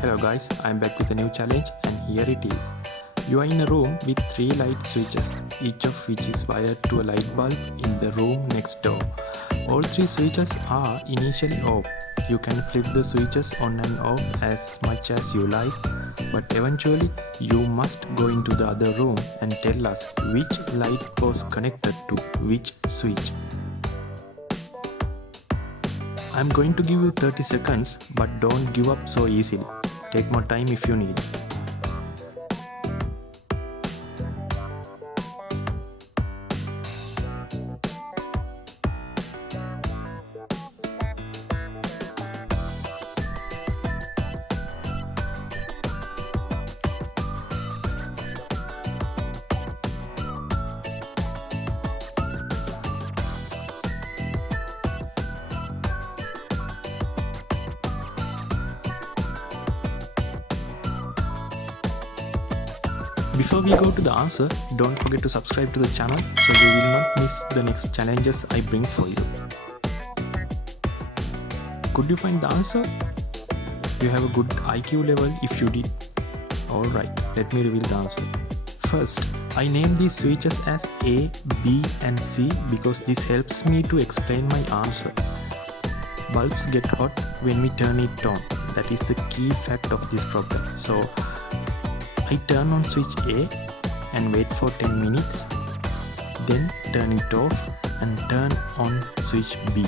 Hello guys, I'm back with a new challenge and here it is. You are in a room with 3 light switches, each of which is wired to a light bulb in the room next door. All 3 switches are initially off. You can flip the switches on and off as much as you like, but eventually you must go into the other room and tell us which light was connected to which switch. I'm going to give you 30 seconds, but don't give up so easily. Take more time if you need. Before we go to the answer, don't forget to subscribe to the channel so you will not miss the next challenges I bring for you. Could you find the answer? You have a good IQ level if you did. Alright, let me reveal the answer. First, I named these switches as A, B and C because this helps me to explain my answer. Bulbs get hot when we turn it on. That is the key fact of this problem. So, I turn on switch A and wait for 10 minutes, then turn it off and turn on switch B.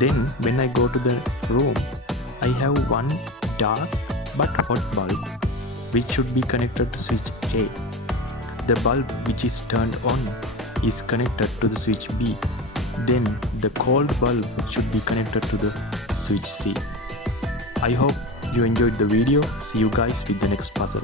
Then when I go to the room, I have one dark but hot bulb which should be connected to switch A. The bulb which is turned on is connected to the switch B. Then the cold bulb should be connected to the switch C. I hope you enjoyed the video. See you guys with the next puzzle.